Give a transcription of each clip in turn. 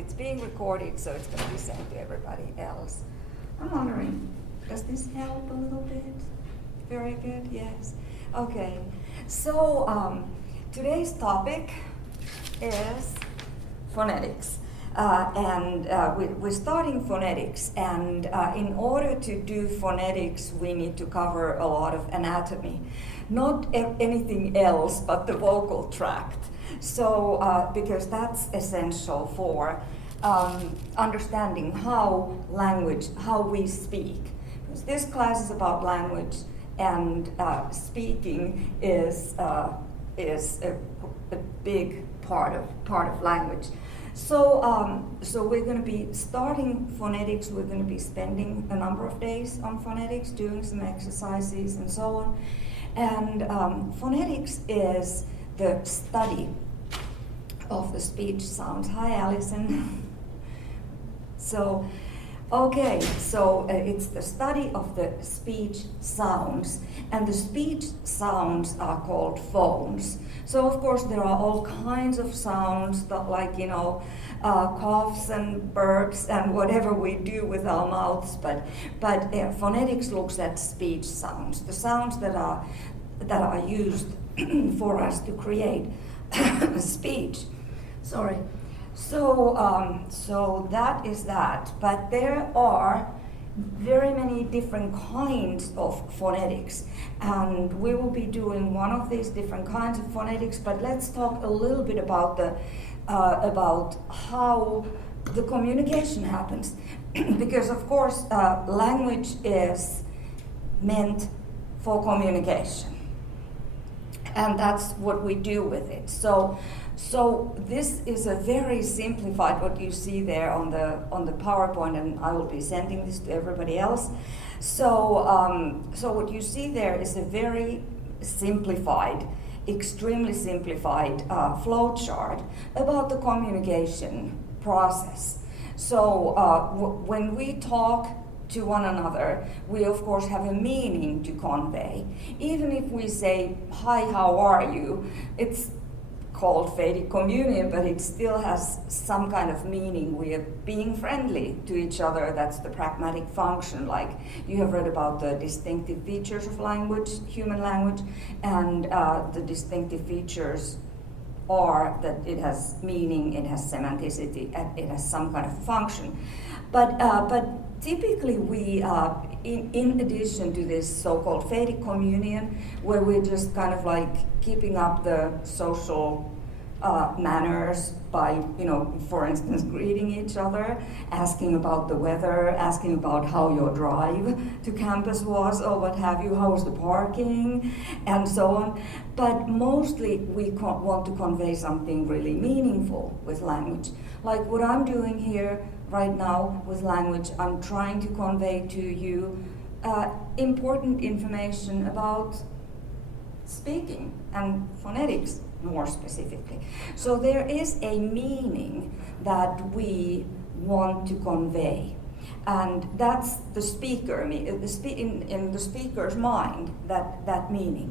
it's being recorded, so it's going to be sent to everybody else. I'm wondering, does this help a little bit? Very good, yes. Okay, so today's topic is phonetics. We're starting phonetics, and in order to do phonetics, we need to cover a lot of anatomy. Not anything else but the vocal tract. So, because that's essential for understanding how we speak. Because this class is about language, and speaking is a big part of language. So, so we're going to be starting phonetics. We're going to be spending a number of days on phonetics, doing some exercises and so on. And phonetics is the study of the speech sounds. Hi, Alison. So, okay, so it's the study of the speech sounds, and the speech sounds are called phones. So, of course, there are all kinds of sounds that, like, coughs and burps and whatever we do with our mouths, but phonetics looks at speech sounds, the sounds that are used for us to create speech. Sorry. So, so that is that. But there are very many different kinds of phonetics, and we will be doing one of these different kinds of phonetics. But let's talk a little bit about about how the communication happens, because of course language is meant for communication, and that's what we do with it. So this is a very simplified, what you see there on the PowerPoint, and I will be sending this to everybody else. So so what you see there is a very simplified, extremely simplified flow chart about the communication process. So when we talk to one another, we of course have a meaning to convey. Even if we say, "Hi, how are you?" it's called Phonetic communion, but it still has some kind of meaning. We are being friendly to each other. That's the pragmatic function. Like, you have read about the distinctive features of language, human language, and the distinctive features are that it has meaning, it has semanticity, and it has some kind of function. But typically we, in addition to this so-called Phonetic communion, where we're just kind of like keeping up the social manners by, for instance, greeting each other, asking about the weather, asking about how your drive to campus was, or what have you, how was the parking, and so on. But mostly we want to convey something really meaningful with language. Like what I'm doing here right now with language, I'm trying to convey to you important information about speaking and phonetics more specifically. So there is a meaning that we want to convey, and that's the speaker, in the speaker's mind, that meaning.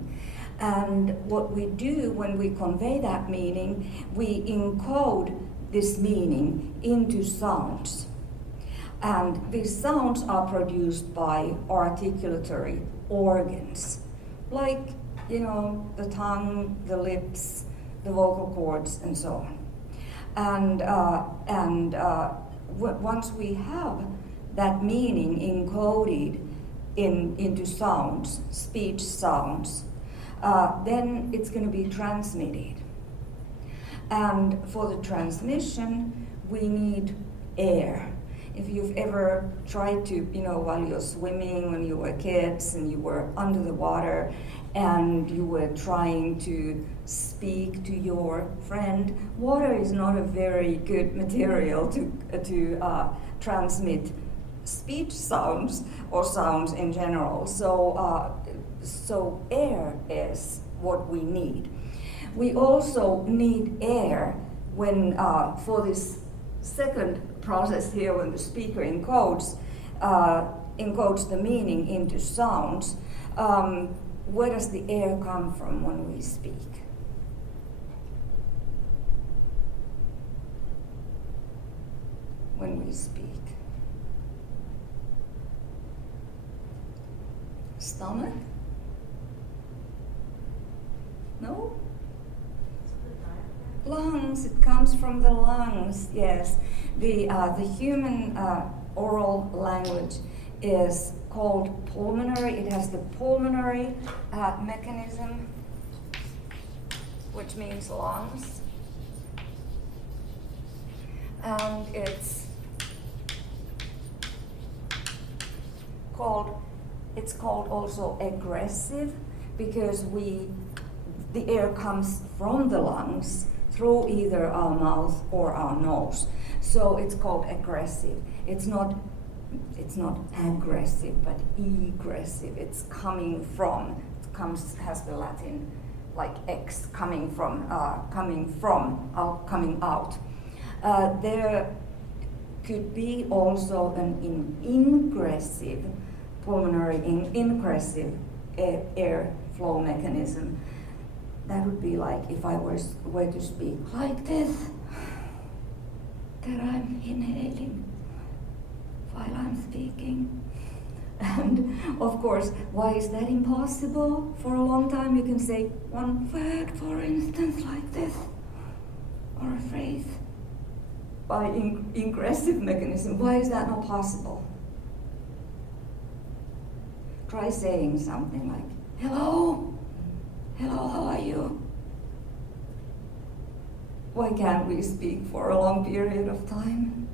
And what we do when we convey that meaning, we encode this meaning into sounds. And these sounds are produced by articulatory organs, like, the tongue, the lips, the vocal cords, and so on. And once we have that meaning encoded into sounds, speech sounds, then it's going to be transmitted. And for the transmission, we need air. If you've ever tried to, while you're swimming, when you were kids and you were under the water and you were trying to speak to your friend, water is not a very good material to transmit speech sounds or sounds in general. So air is what we need. We also need air when for this second process here, when the speaker encodes the meaning into sounds. Where does the air come from when we speak? when we speak? Stomach? No? Lungs, it comes from the lungs, yes. The human oral language is called pulmonary. It has the pulmonary mechanism, which means lungs. And it's called also aggressive because the air comes from the lungs through either our mouth or our nose. So it's called aggressive. It's not aggressive, but egressive. It's coming from. Has the Latin like ex, coming out. There could be also an ingressive, pulmonary ingressive air flow mechanism. That would be like if I were to speak like this, that I'm inhaling while I'm speaking. And of course, why is that impossible? For a long time you can say one word, for instance, like this, or a phrase by ingressive mechanism. Why is that not possible? Try saying something like, hello, how are you? Why can't we speak for a long period of time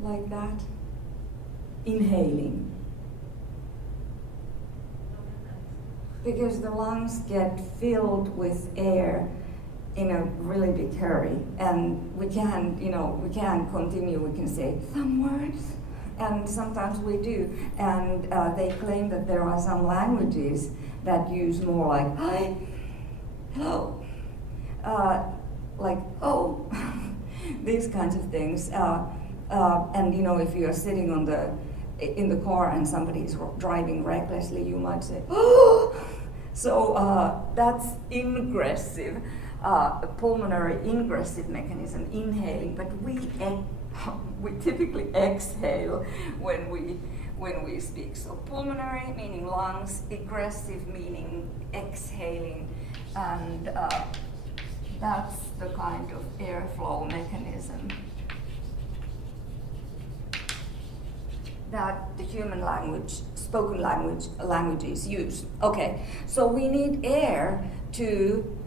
like that? Inhaling. Because the lungs get filled with air in a really big hurry, and we can't continue. We can say some words, and sometimes we do. And they claim that there are some languages that use more like hi, hello, like oh, these kinds of things. And if you are sitting in the car and somebody is driving recklessly, you might say oh. So that's ingressive. Pulmonary ingressive mechanism, inhaling, but we typically exhale when we speak. So pulmonary meaning lungs, aggressive meaning exhaling, and that's the kind of airflow mechanism that the human language, spoken languages use. Okay, so we need air to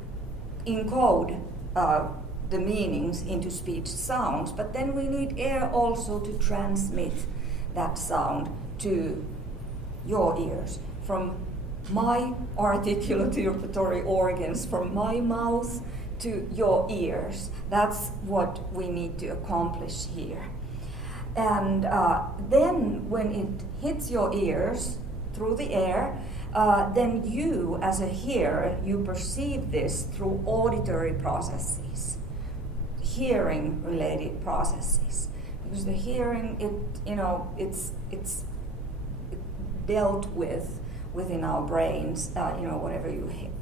encode the meanings into speech sounds, but then we need air also to transmit that sound to your ears from my articulatory organs, from my mouth to your ears. That's what we need to accomplish here. And then when it hits your ears through the air, then you, as a hearer, you perceive this through auditory processes, hearing-related processes, because the hearing, it's dealt with within our brains, whatever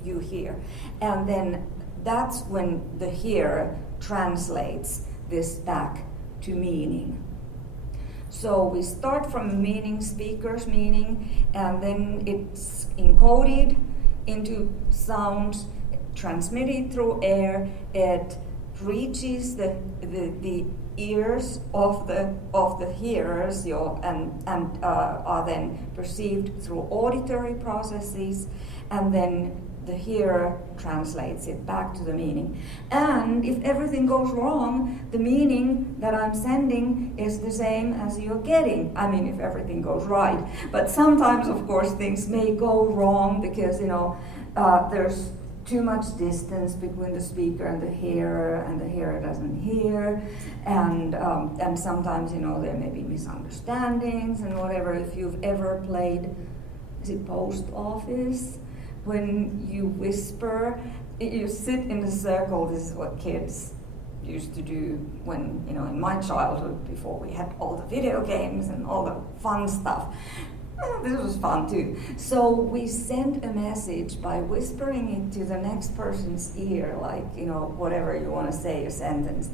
you hear, and then that's when the hearer translates this back to meaning. So we start from meaning, speaker's meaning, and then it's encoded into sounds, transmitted through air. It reaches the ears of the hearers, and are then perceived through auditory processes, and then the hearer translates it back to the meaning. And if everything goes wrong, the meaning that I'm sending is the same as you're getting. I mean, if everything goes right. But sometimes, of course, things may go wrong because, there's too much distance between the speaker and the hearer doesn't hear. And sometimes, there may be misunderstandings and whatever. If you've ever played, is it post office? When you whisper, you sit in a circle. This is what kids used to do when, in my childhood, before we had all the video games and all the fun stuff. This was fun too. So we send a message by whispering it to the next person's ear, like, you know, whatever you want to say, a sentence.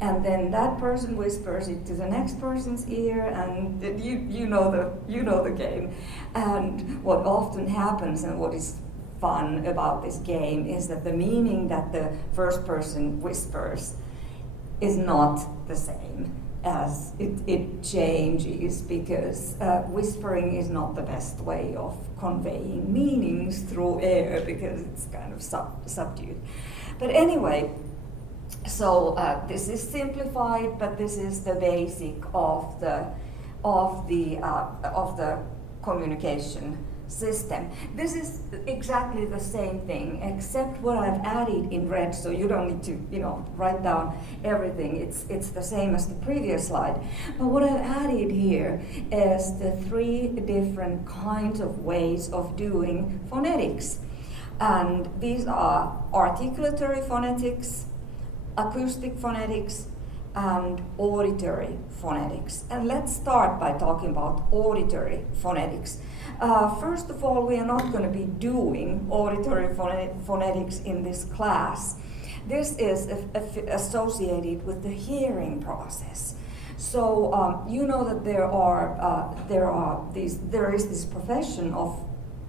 And then that person whispers it to the next person's ear, and you know the game. And what often happens, and what is fun about this game, is that the meaning that the first person whispers is not the same, as it changes, because whispering is not the best way of conveying meanings through air, because it's kind of subdued. But anyway, so this is simplified, but this is the basic of the communication system. This is exactly the same thing, except what I've added in red, so you don't need to, you know, write down everything. It's the same as the previous slide. But what I've added here is the 3 different kinds of ways of doing phonetics. And these are articulatory phonetics, acoustic phonetics, and auditory phonetics. And let's start by talking about auditory phonetics. First of all, we are not going to be doing auditory phonetics in this class. This is associated with the hearing process. So you know that there is this profession of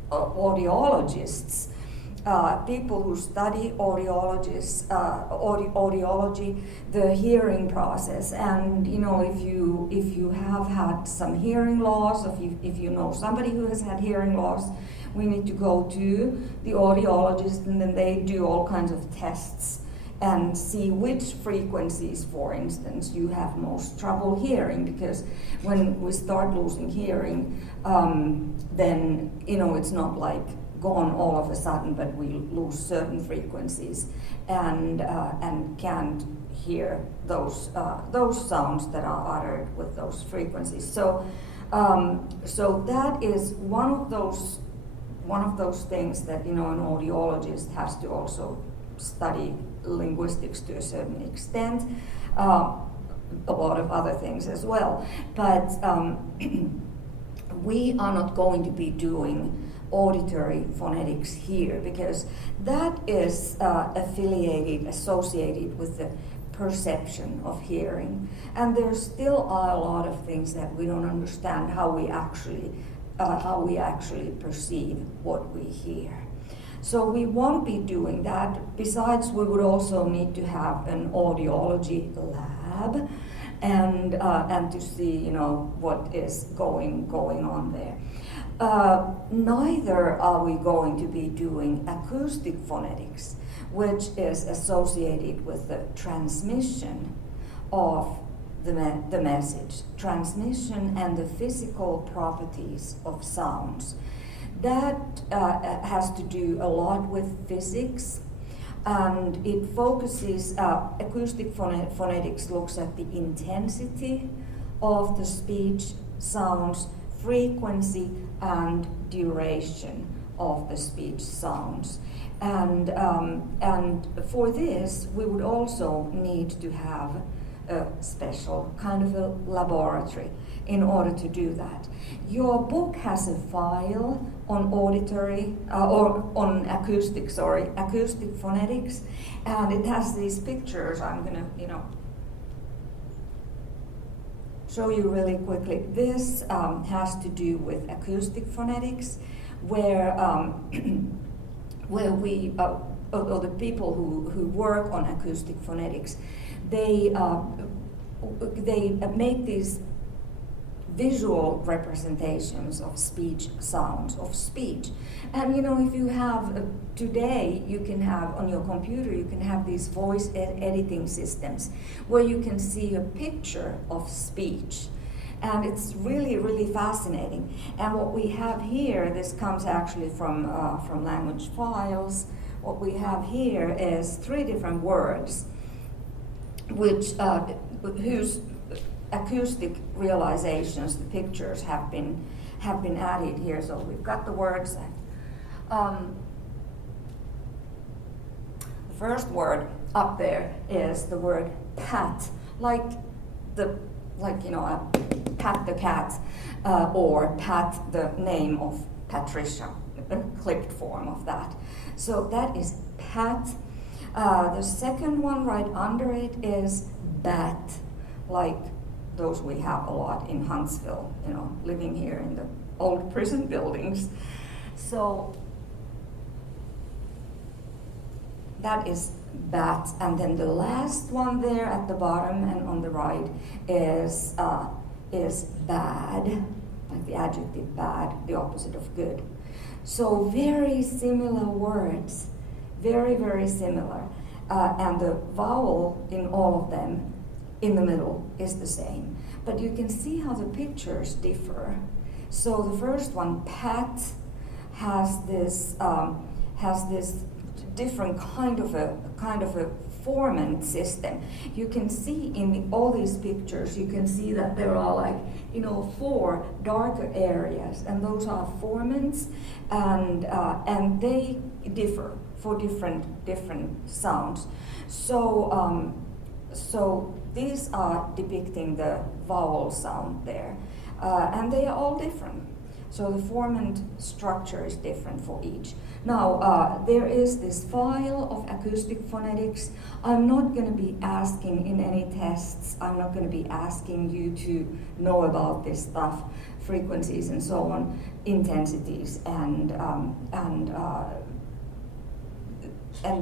audiologists. People who study audiology, the hearing process, and you know, if you have had some hearing loss, if you know somebody who has had hearing loss, we need to go to the audiologist, and then they do all kinds of tests and see which frequencies, for instance, you have most trouble hearing, because when we start losing hearing, then you know, it's not like gone all of a sudden, but we lose certain frequencies and can't hear those sounds that are uttered with those frequencies. So so that is one of those things that, you know, an audiologist has to also study linguistics to a certain extent. A lot of other things as well, but we are not going to be doing auditory phonetics here, because that is associated with the perception of hearing, and there still are a lot of things that we don't understand how we actually perceive what we hear. So we won't be doing that. Besides, we would also need to have an audiology lab and to see, you know, what is going on there. Neither are we going to be doing acoustic phonetics, which is associated with the transmission of the message, transmission and the physical properties of sounds. That has to do a lot with physics, and it focuses, acoustic phonetics looks at the intensity of the speech sounds, frequency and duration of the speech sounds. And for this, we would also need to have a special kind of a laboratory in order to do that. Your book has a file on auditory, or on acoustic phonetics, and it has these pictures. I'm gonna, you know, show you really quickly. This has to do with acoustic phonetics, where we, or the people who work on acoustic phonetics, they make these visual representations of speech sounds, of speech. And you know, if you have, today you can have on your computer, you can have these voice editing systems where you can see a picture of speech. And it's really, really fascinating. And what we have here, this comes actually from language files. What we have here is 3 different words, which whose acoustic realizations, the pictures have been added here. So we've got the words. The first word up there is the word pat, like you know, a pat the cat, or pat the name of Patricia, a clipped form of that. So that is pat. The second one right under it is bat, like those we have a lot in Huntsville, you know, living here in the old prison buildings. So that is bat, and then the last one there at the bottom and on the right is bad, like the adjective bad, the opposite of good. So very similar words, very, very similar, and the vowel in all of them in the middle is the same. But you can see how the pictures differ. So the first one, pat, has this different kind of a formant system. You can see in all these pictures, you can see that there are like, you know, 4 darker areas, and those are formants, and they differ for different sounds. So so these are depicting the vowel sound there, and they are all different. So the formant structure is different for each. Now, there is this file of acoustic phonetics. I'm not going to be asking in any tests, I'm not going to be asking you to know about this stuff, frequencies and so on, intensities and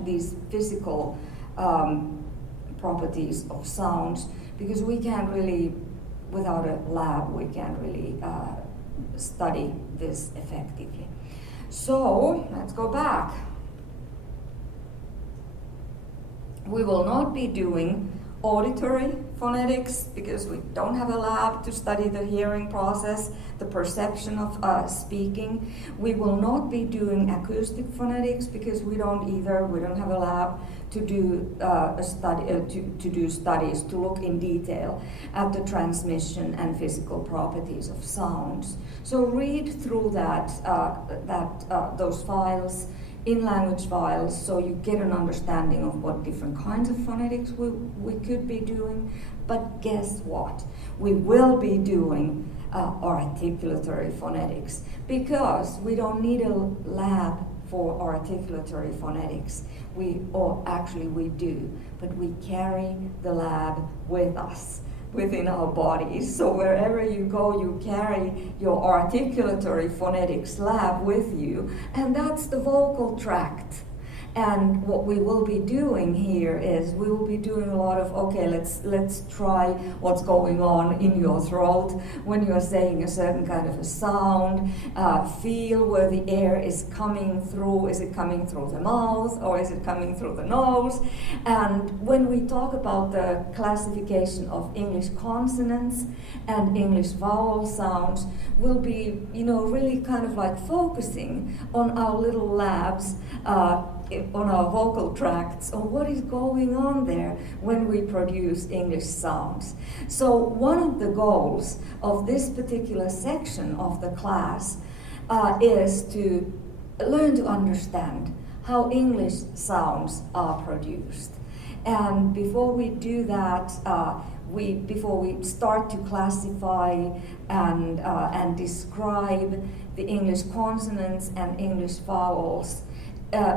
these physical properties of sounds, because we can't really, without a lab, we can't really study this effectively. So let's go back. We will not be doing auditory phonetics because we don't have a lab to study the hearing process, the perception of speaking. We will not be doing acoustic phonetics because we don't either. We don't have a lab to do a study to do studies to look in detail at the transmission and physical properties of sounds. So read through those files, in language files, so you get an understanding of what different kinds of phonetics we could be doing. But guess what? We will be doing articulatory phonetics, because we don't need a lab for articulatory phonetics. We do, but we carry the lab with us within our bodies. So wherever you go, you carry your articulatory phonetics lab with you, and that's the vocal tract. And what we will be doing here is we will be doing a lot of, okay, let's try what's going on in your throat when you're saying a certain kind of a sound. Feel where the air is coming through. Is it coming through the mouth or is it coming through the nose? And when we talk about the classification of English consonants and English vowel sounds, we'll be, really kind of like focusing on our little labs, on our vocal tracts, on what is going on there when we produce English sounds. So one of the goals of this particular section of the class is to learn to understand how English sounds are produced. And before we do that, before we start to classify and describe the English consonants and English vowels,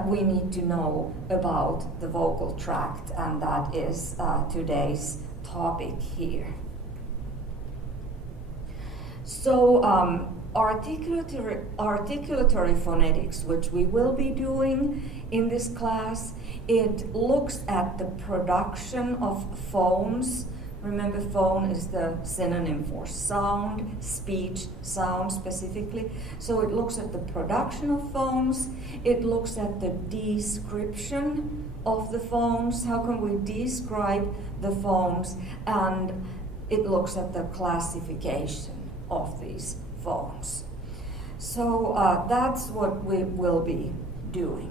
we need to know about the vocal tract, and that is today's topic here. So articulatory phonetics, which we will be doing in this class, it looks at the production of phones. Remember, phone is the synonym for sound, speech, sound specifically. So it looks at the production of phones, it looks at the description of the phones, how can we describe the phones, and it looks at the classification of these phones. So that's what we will be doing.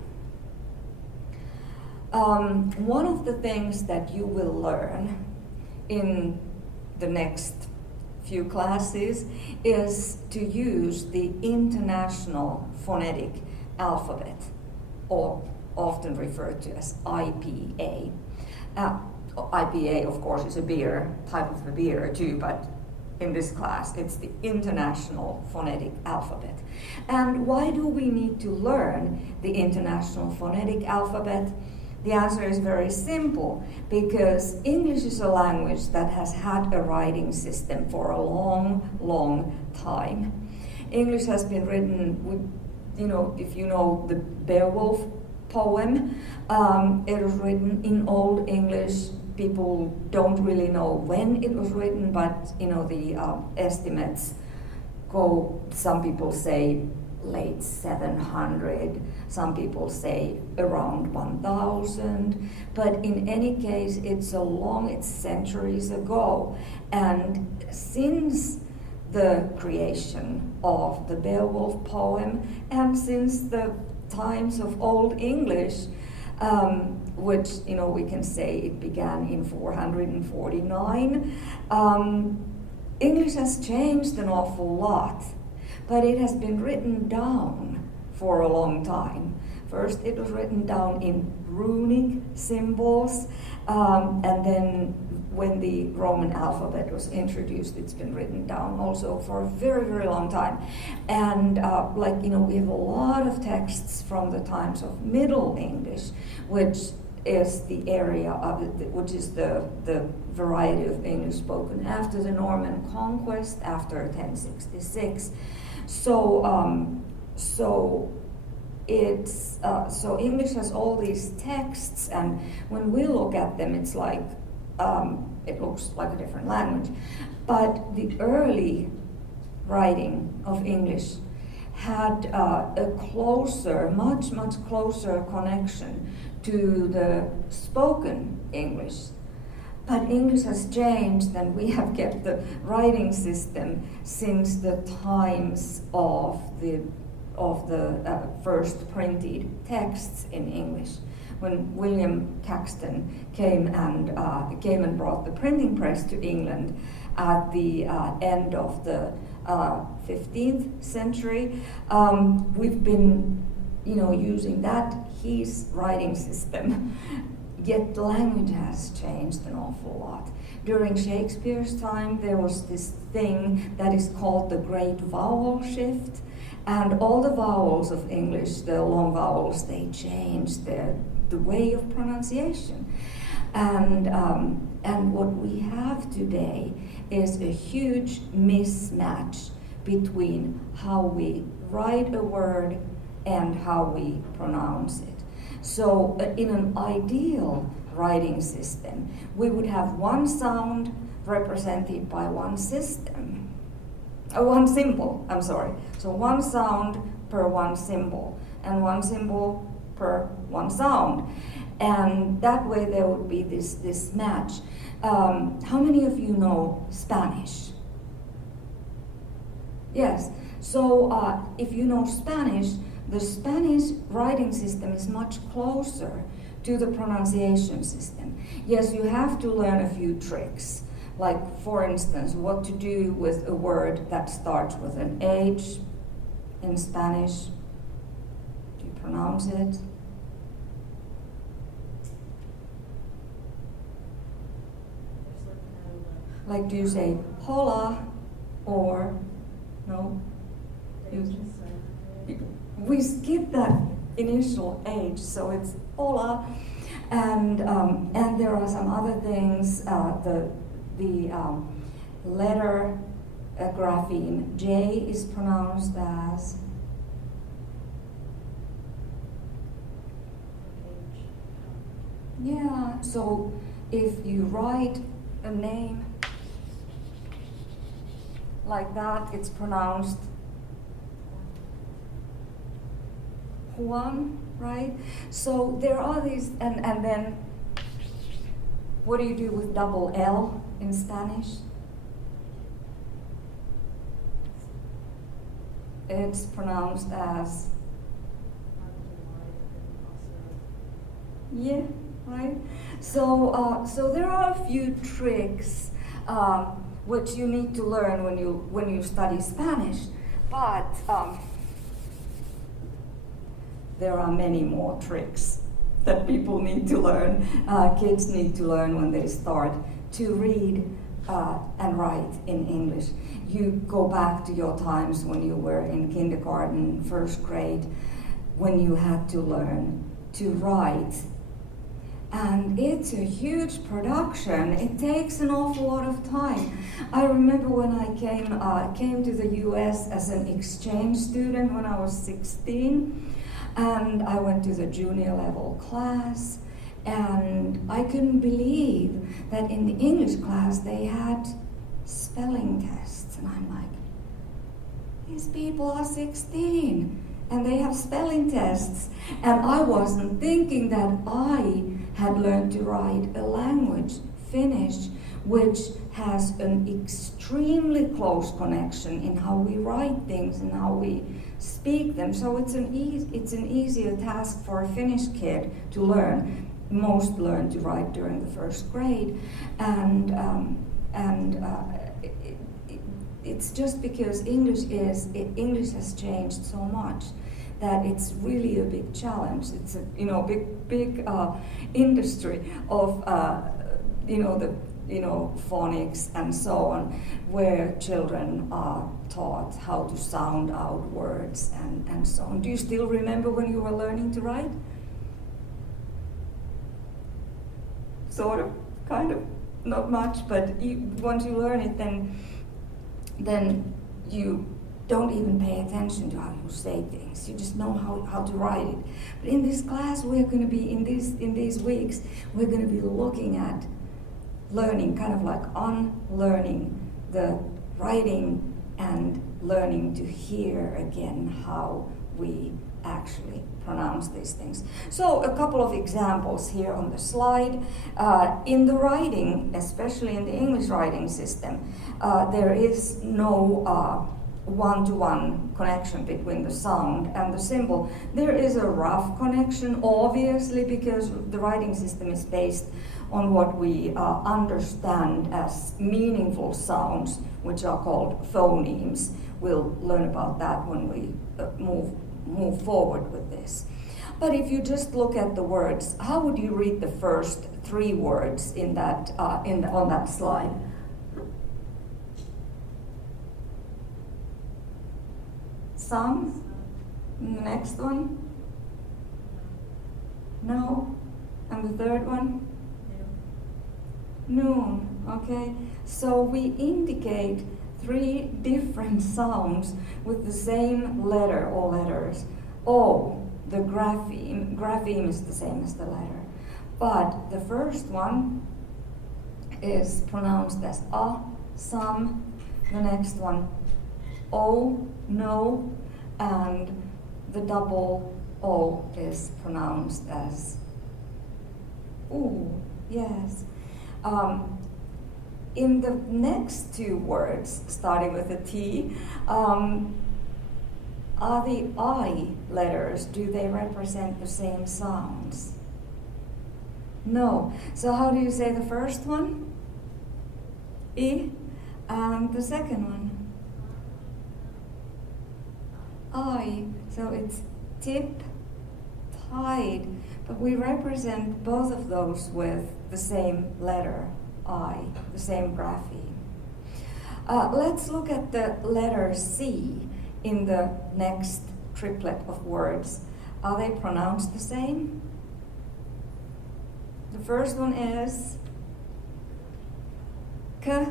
One of the things that you will learn in the next few classes is to use the International Phonetic Alphabet, or often referred to as IPA. IPA, of course, is a beer, type of a beer too, but in this class. It's the International Phonetic Alphabet. And why do we need to learn the International Phonetic Alphabet? The answer is very simple, because English is a language that has had a writing system for a long, long time. English has been written with, if you know the Beowulf poem, it was written in Old English. People don't really know when it was written, but the estimates go, some people say late 700, some people say around 1000, but in any case it's centuries ago. And since the creation of the Beowulf poem, and since the times of Old English, which we can say it began in 449, English has changed an awful lot. But it has been written down for a long time. First, it was written down in runic symbols, and then when the Roman alphabet was introduced, it's been written down also for a very, very long time. And we have a lot of texts from the times of Middle English, which is the area of it, which is the variety of English spoken after the Norman conquest, after 1066. So English has all these texts, and when we look at them, it's like it looks like a different language. But the early writing of English had a closer, much closer connection to the spoken English. But English has changed, and we have kept the writing system since the times of the first printed texts in English, when William Caxton came and brought the printing press to England at the end of the 15th century. We've been, using his writing system. Yet the language has changed an awful lot. During Shakespeare's time, there was this thing that is called the Great Vowel Shift, and all the vowels of English, the long vowels, they changed the way of pronunciation. And what we have today is a huge mismatch between how we write a word and how we pronounce it. So in an ideal writing system, we would have one sound represented by one symbol, I'm sorry. So one sound per one symbol, and one symbol per one sound. And that way there would be this match. How many of you know Spanish? Yes. So if you know Spanish, the Spanish writing system is much closer to the pronunciation system. Yes, you have to learn a few tricks, like, for instance, what to do with a word that starts with an H in Spanish. Do you pronounce it? Like, do you say hola or no? We skip that initial H, so it's hola, and there are some other things. The letter grapheme J is pronounced as yeah. So if you write a name like that, it's pronounced Juan, right? So there are these, and then what do you do with double L in Spanish? It's pronounced as yeah, right? So there are a few tricks which you need to learn when you study Spanish, but there are many more tricks that people need to learn, kids need to learn when they start to read and write in English. You go back to your times when you were in kindergarten, first grade, when you had to learn to write. And it's a huge production. It takes an awful lot of time. I remember when I came to the US as an exchange student when I was 16, and I went to the junior level class, and I couldn't believe that in the English class they had spelling tests. And I'm like, these people are 16 and they have spelling tests. And I wasn't thinking that I had learned to write a language, Finnish, which has an extremely close connection in how we write things and how we speak them. So it's an easier task for a Finnish kid to learn. Most learn to write during the first grade, and it's just because English has changed so much that it's really a big challenge. It's a big industry of phonics and so on, where children are taught how to sound out words and so on. Do you still remember when you were learning to write? Sort of, kind of, not much, but once you learn it, then you don't even pay attention to how you say things. You just know how to write it. But in this class, we're going to be in these weeks, we're going to be looking at learning, kind of like unlearning the writing and learning to hear again how we actually pronounce these things. So a couple of examples here on the slide. In the writing, especially in the English writing system, there is no one-to-one connection between the sound and the symbol. There is a rough connection, obviously, because the writing system is based on what we understand as meaningful sounds, which are called phonemes. We'll learn about that when we move forward with this. But if you just look at the words, how would you read the first three words in that on that slide? Some. And the next one? No. And the third one? Noon. Okay. So we indicate three different sounds with the same letter or letters. O, the grapheme. Grapheme is the same as the letter. But the first one is pronounced as a, some. The next one, o, no. And the double O is pronounced as ooh, yes. In the next two words, starting with a T, are the I letters, do they represent the same sounds? No. So how do you say the first one? I. And the second one? I. So it's tip, tide. But we represent both of those with the same letter, I, the same grapheme. Let's look at the letter C in the next triplet of words. Are they pronounced the same? The first one is k,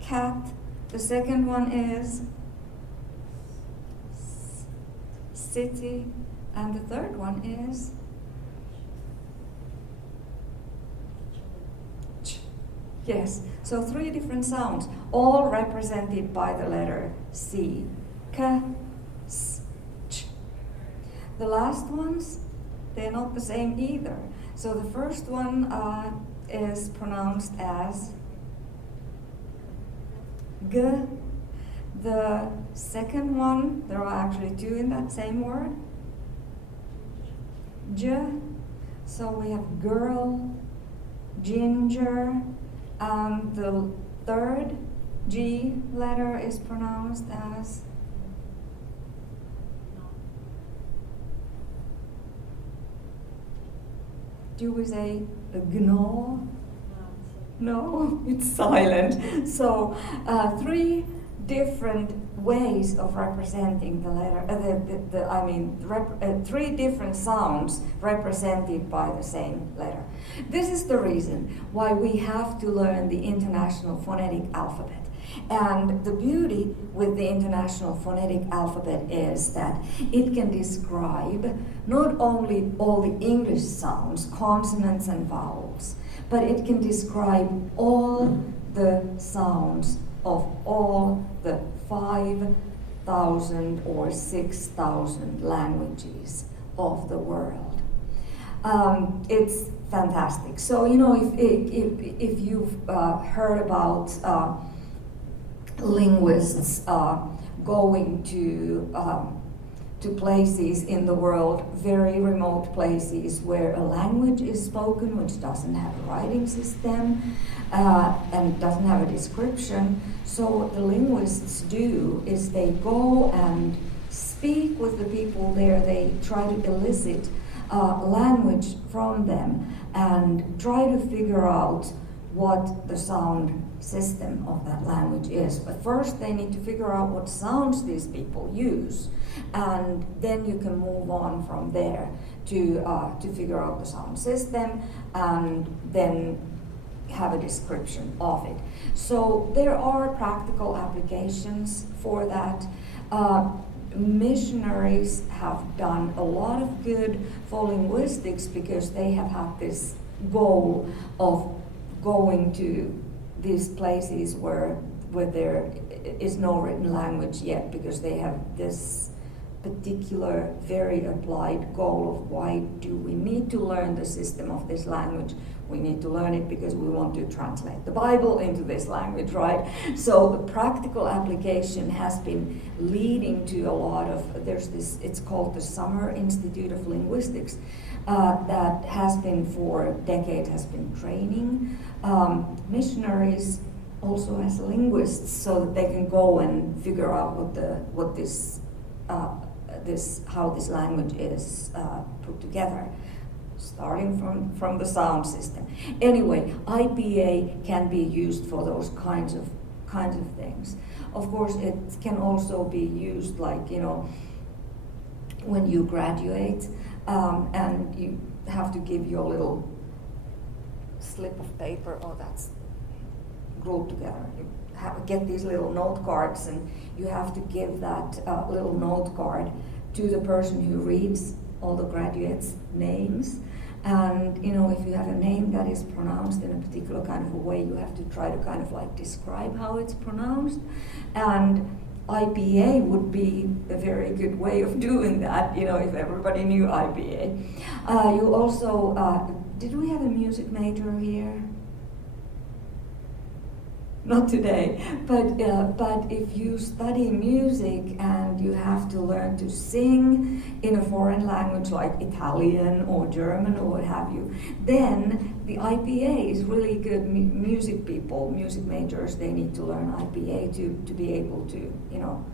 cat. The second one is city. And the third one is ch. Yes, so three different sounds, all represented by the letter C. K, s, ch. The last ones, they're not the same either. So the first one is pronounced as g. The second one, there are actually two in that same word, j. So we have girl, ginger, and the third G letter is pronounced as do we say gnaw? No, it's silent. So three different ways of representing the letter, three different sounds represented by the same letter. This is the reason why we have to learn the International Phonetic Alphabet. And the beauty with the International Phonetic Alphabet is that it can describe not only all the English sounds, consonants and vowels, but it can describe all the sounds of all the 5,000 or 6,000 languages of the world. It's fantastic. So, you know, if you've heard about linguists going to places in the world, very remote places where a language is spoken which doesn't have a writing system and doesn't have a description. So what the linguists do is they go and speak with the people there. They try to elicit language from them and try to figure out what the sound system of that language is. But first they need to figure out what sounds these people use, and then you can move on from there to figure out the sound system and then have a description of it. So there are practical applications for that. Missionaries have done a lot of good for linguistics because they have had this goal of going to these places where there is no written language yet, because they have this particular very applied goal of why do we need to learn the system of this language. We need to learn it because we want to translate the Bible into this language, right? So the practical application has been leading to a lot of, there's this, it's called the Summer Institute of Linguistics, that has been for decades, has been training missionaries also as linguists so that they can go and figure out how this language is put together, starting from the sound system. Anyway, IPA can be used for those kinds of things. Of course, it can also be used, like, you know, when you graduate and you have to give your little slip of paper, oh, that's glued together. You get these little note cards, and you have to give that little note card to the person who reads all the graduates' names. And, you know, if you have a name that is pronounced in a particular kind of a way, you have to try to kind of like describe how it's pronounced. And IPA would be a very good way of doing that, you know, if everybody knew IPA. You also, did we have a music major here? Not today, but if you study music and you have to learn to sing in a foreign language like Italian or German or what have you, then the IPA is really good. Music people, music majors, they need to learn IPA to be able to, you know,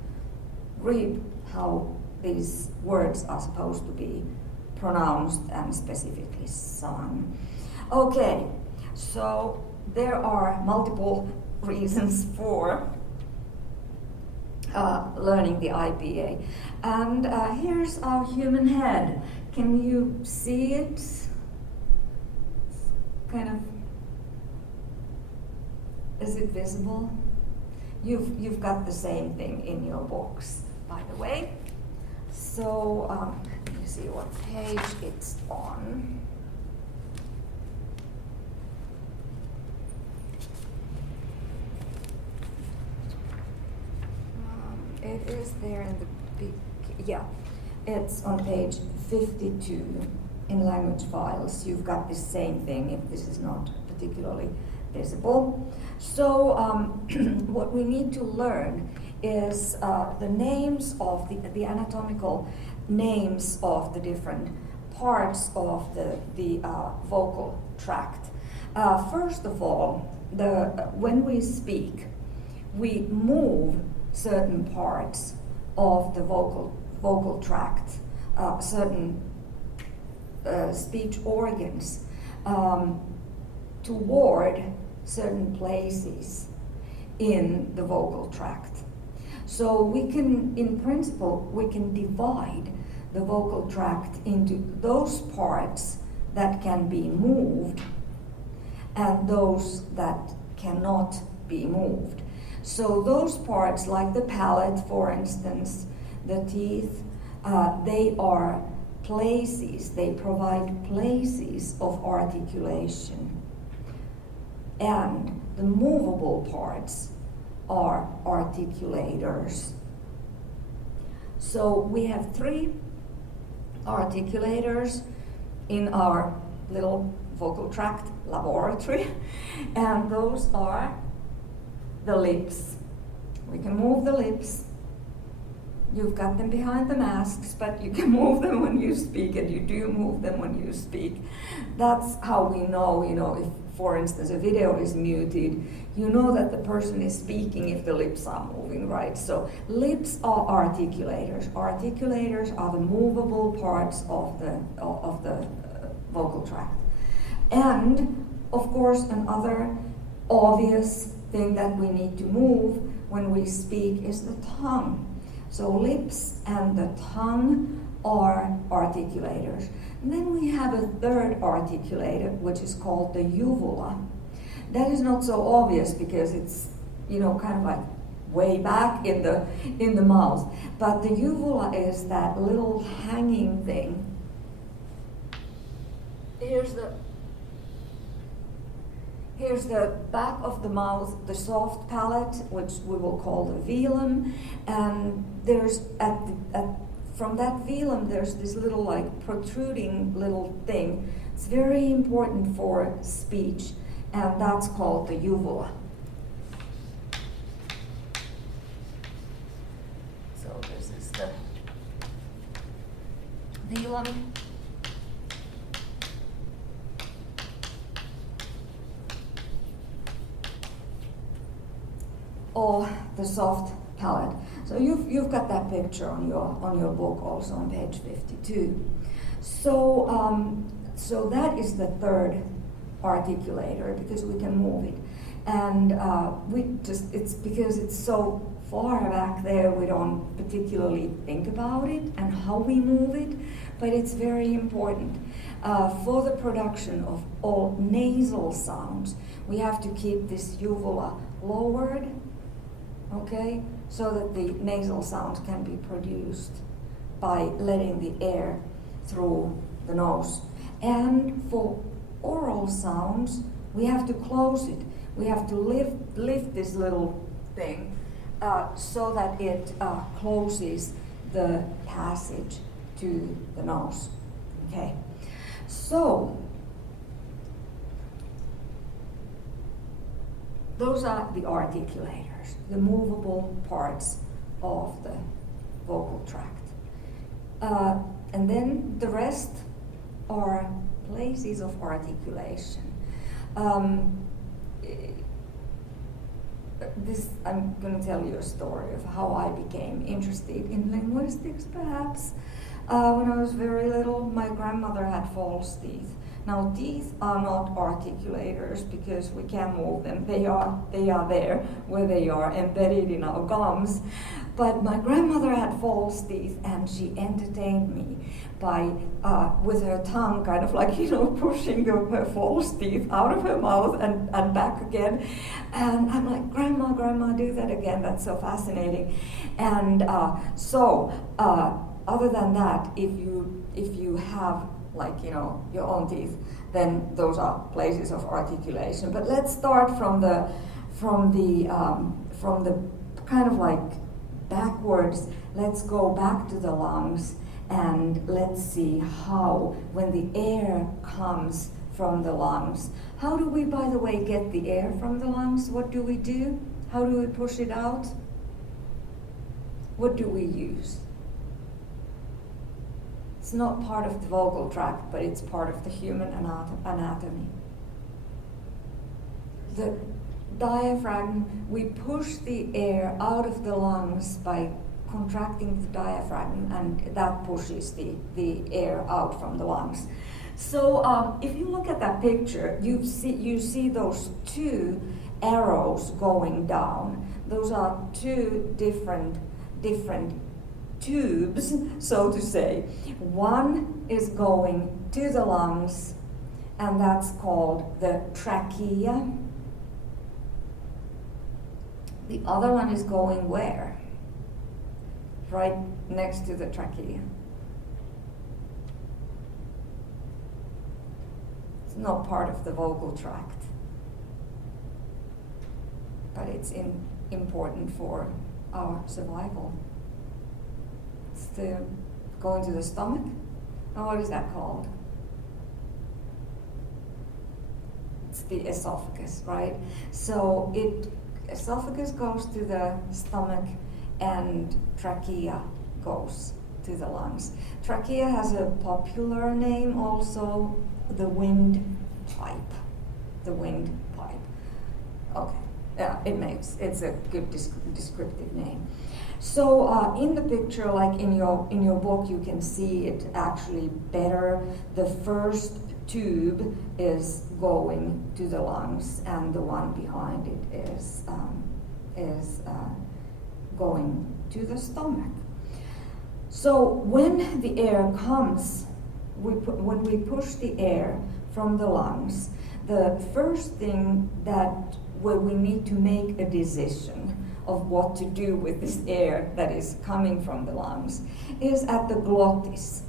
read how these words are supposed to be pronounced and specifically sung. Okay, so there are multiple reasons for learning the IPA. And here's our human head. Can you see it? Kind of, is it visible? You've got the same thing in your books, by the way. So let me see what page it's on. It is there in the big, yeah, it's on page 52 in language files. You've got the same thing if this is not particularly visible. So what we need to learn is the names of the anatomical names of the different parts of the vocal tract. First of all, when we speak, we move certain parts of the vocal tract, certain speech organs toward certain places in the vocal tract. So we can, in principle, we can divide the vocal tract into those parts that can be moved and those that cannot be moved. So those parts, like the palate, for instance, the teeth, they are places, they provide places of articulation. And the movable parts are articulators. So we have 3 articulators in our little vocal tract laboratory, and those are the lips. We can move the lips. You've got them behind the masks, but you can move them when you speak, and you do move them when you speak. That's how we know, if, for instance, a video is muted, you know that the person is speaking if the lips are moving, right? So lips are articulators. Articulators are the movable parts of the vocal tract. And, of course, another obvious thing that we need to move when we speak is the tongue. So lips and the tongue are articulators. And then we have a third articulator, which is called the uvula. That is not so obvious because it's, kind of like way back in the mouth. But the uvula is that little hanging thing. Here's the back of the mouth, the soft palate, which we will call the velum, and there's from that velum there's this little like protruding little thing. It's very important for speech, and that's called the uvula. So this is the velum. Or the soft palate. So you've got that picture on your book also on page 52. So so that is the third articulator because we can move it, and it's because it's so far back there we don't particularly think about it and how we move it, but it's very important for the production of all nasal sounds. We have to keep this uvula lowered. Okay, so that the nasal sound can be produced by letting the air through the nose. And for oral sounds, we have to close it. We have to lift this little thing so that it closes the passage to the nose. Okay, so those are the articulators, the movable parts of the vocal tract. And then the rest are places of articulation. I'm going to tell you a story of how I became interested in linguistics, perhaps. When I was very little, my grandmother had false teeth. Now, teeth are not articulators because we can't move them. They are there where they are, embedded in our gums. But my grandmother had false teeth, and she entertained me by, with her tongue, kind of like, pushing her false teeth out of her mouth and back again. And I'm like, Grandma, do that again. That's so fascinating. And other than that, if you have your own teeth, then those are places of articulation. But let's start from the kind of like backwards. Let's go back to the lungs and let's see how, when the air comes from the lungs. How do we, by the way, get the air from the lungs? What do we do? How do we push it out? What do we use? It's not part of the vocal tract, but it's part of the human anatomy. The diaphragm, we push the air out of the lungs by contracting the diaphragm, and that pushes the air out from the lungs. So if you look at that picture, you see those two arrows going down. Those are two different tubes, so to say. One is going to the lungs, and that's called the trachea. The other one is going where? Right next to the trachea. It's not part of the vocal tract, but it's important for our survival. It's going to the stomach. And what is that called? It's the esophagus, right? So esophagus goes to the stomach and trachea goes to the lungs. Trachea has a popular name also, the windpipe. The windpipe. Okay, yeah, it's a good descriptive name. So in the picture, like in your book, you can see it actually better. The first tube is going to the lungs, and the one behind it is going to the stomach. So when the air comes, when we push the air from the lungs, the first thing where we need to make a decision of what to do with this air that is coming from the lungs is at the glottis.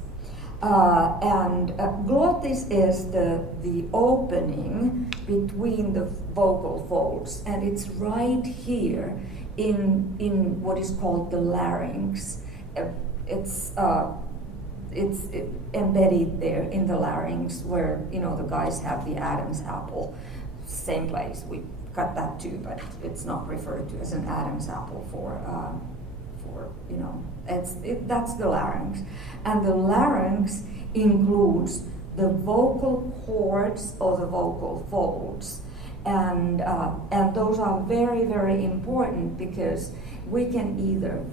Glottis is the opening between the vocal folds, and it's right here in what is called the larynx. It's embedded there in the larynx, where the guys have the Adam's apple. Same place. We got that too, but it's not referred to as an Adam's apple for that's the larynx. And the larynx includes the vocal cords or the vocal folds. And those are very, very important, because we can either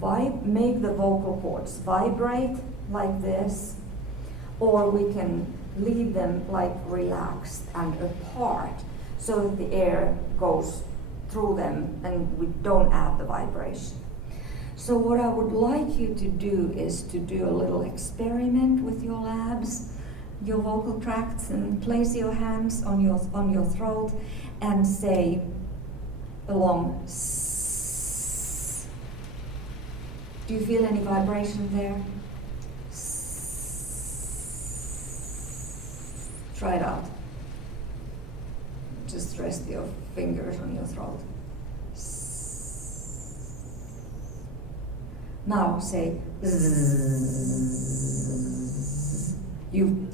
make the vocal cords vibrate like this, or we can leave them like relaxed and apart, so that the air goes through them and we don't add the vibration. So what I would like you to do is to do a little experiment with your labs, your vocal tracts, and place your hands on your throat and say along S. Do you feel any vibration there? S. Try it out. Just rest your fingers on your throat. Now say zzz. You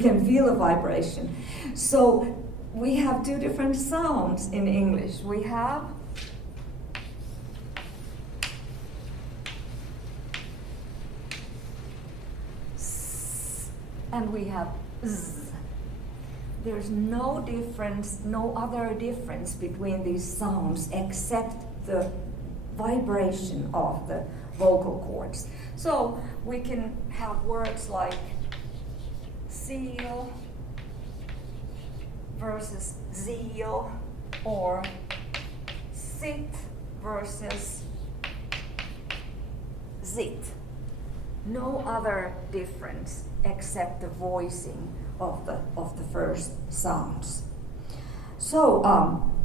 can feel a vibration. So we have two different sounds in English. We have s, and we have z. There's no other difference between these sounds except the vibration of the vocal cords. So we can have words like seal versus zeal, or sit versus zit. No other difference except the voicing of the first sounds. So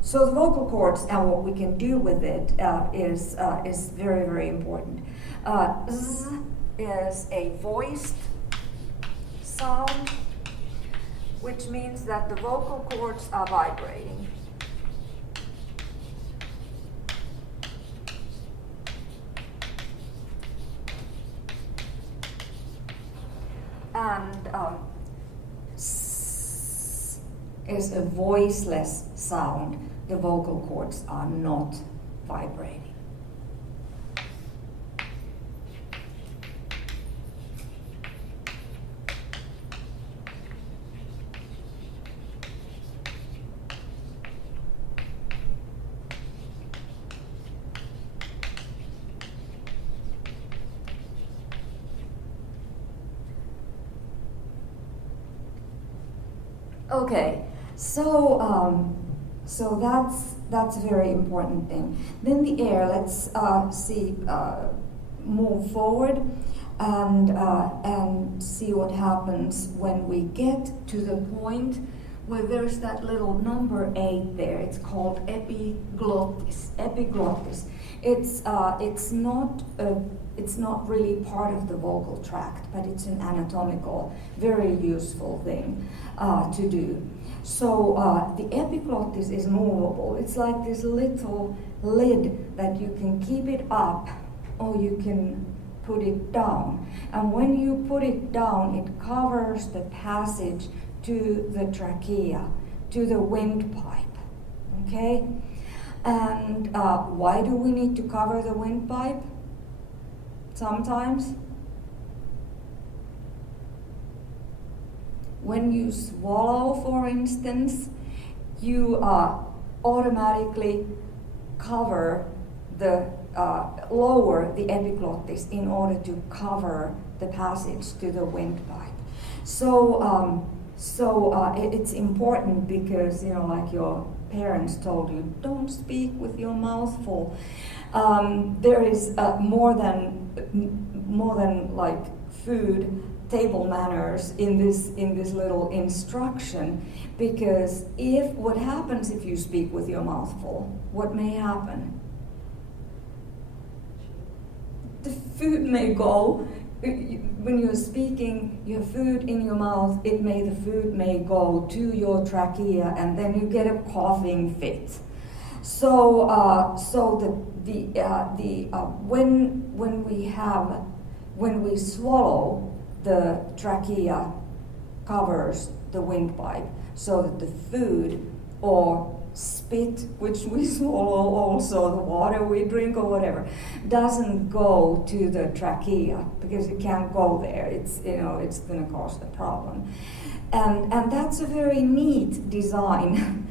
the vocal cords and what we can do with it is very, very important. Z is a voiced sound, which means that the vocal cords are vibrating. And s is a voiceless sound. The vocal cords are not vibrating. Okay, so so that's a very important thing. Then the air. Let's move forward and see what happens when we get to the point where there's that little number 8 there. It's called epiglottis. Epiglottis. It's not really part of the vocal tract, but it's an anatomical, very useful thing to do. So the epiglottis is movable. It's like this little lid that you can keep it up or you can put it down. And when you put it down, it covers the passage to the trachea, to the windpipe. Okay? And why do we need to cover the windpipe? Sometimes when you swallow, for instance, you automatically cover the lower the epiglottis in order to cover the passage to the windpipe. So it's important because, you know, like your parents told you, don't speak with your mouth full. There is more than like food, table manners in this little instruction, because what happens if you speak with your mouth full? What may happen? The food may go. When you're speaking, your food in your mouth, the food may go to your trachea, and then you get a coughing fit. So when we swallow, the trachea covers the windpipe, so that the food or spit, which we swallow, also the water we drink or whatever, doesn't go to the trachea, because it can't go there. It's going to cause a problem, and that's a very neat design,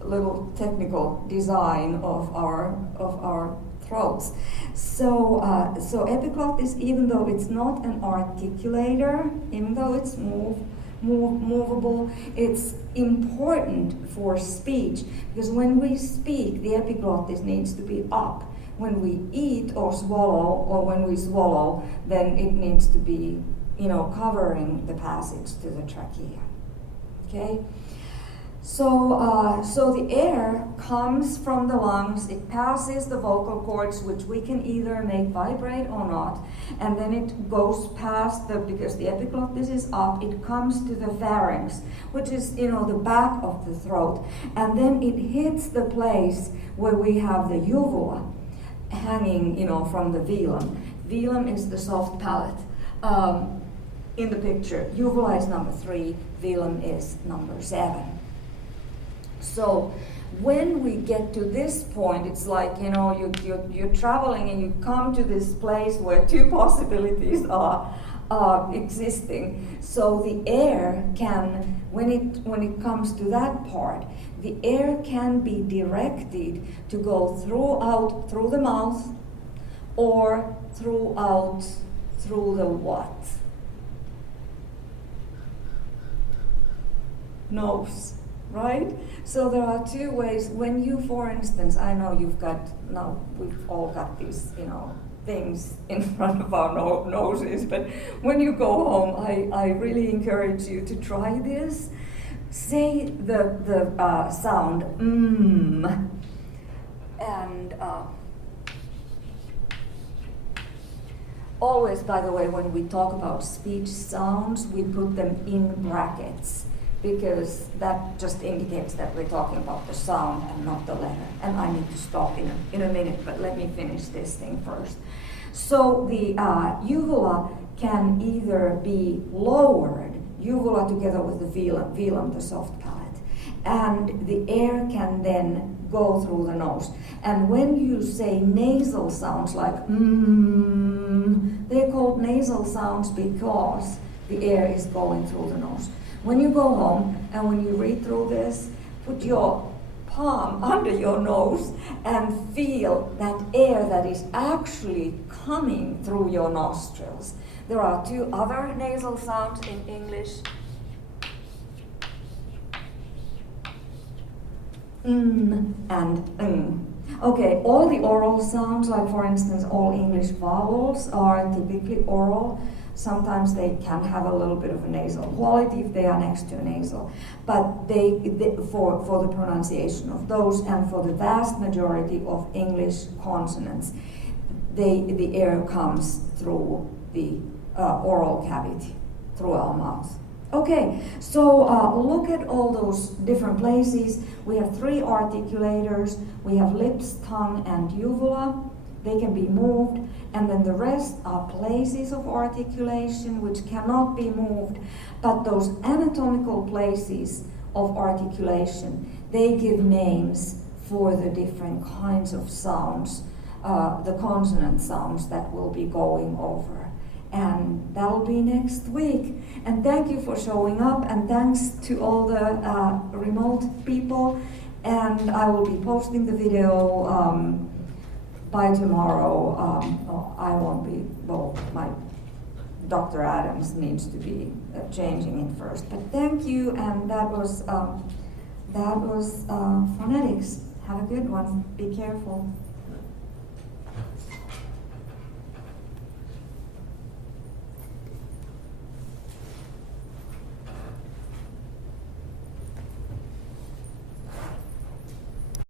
little technical design of our throats. So epiglottis, even though it's not an articulator, even though it's movable, it's important for speech, because when we speak, the epiglottis needs to be up. When we eat or swallow, or when we swallow, then it needs to be, covering the passage to the trachea. Okay? So the air comes from the lungs, it passes the vocal cords, which we can either make vibrate or not, and then it goes past because the epiglottis is up, it comes to the pharynx, which is, the back of the throat, and then it hits the place where we have the uvula hanging, from the velum. Velum is the soft palate. In the picture, uvula is number 3, velum is number 7. So when we get to this point, it's like, you're traveling and you come to this place where 2 possibilities are existing. So the air can, when it comes to that part, the air can be directed to go through the mouth, or through the what? Nose. Right? So there are 2 ways. When you, for instance, I know we've all got these, things in front of our noses, but when you go home, I really encourage you to try this. Say the sound and always, by the way, when we talk about speech sounds, we put them in brackets, because that just indicates that we're talking about the sound and not the letter. And I need to stop in a minute, but let me finish this thing first. So the uvula can either be lowered, uvula together with the velum, the soft palate, and the air can then go through the nose. And when you say nasal sounds like they're called nasal sounds because the air is going through the nose. When you go home and when you read through this, put your palm under your nose and feel that air that is actually coming through your nostrils. There are 2 other nasal sounds in English. and ng. Okay, all the oral sounds, like for instance, all English vowels are typically oral. Sometimes they can have a little bit of a nasal quality if they are next to a nasal, but for the pronunciation of those and for the vast majority of English consonants, the air comes through the oral cavity, through our mouth. Okay, so look at all those different places. We have 3 articulators. We have lips, tongue, and uvula. They can be moved, and then the rest are places of articulation which cannot be moved, but those anatomical places of articulation, they give names for the different kinds of sounds, the consonant sounds that we'll be going over. And that'll be next week. And thank you for showing up, and thanks to all the remote people. And I will be posting the video by tomorrow. I won't be, well, my Dr. Adams needs to be changing it first. But thank you, and that was phonetics. Have a good one. Be careful.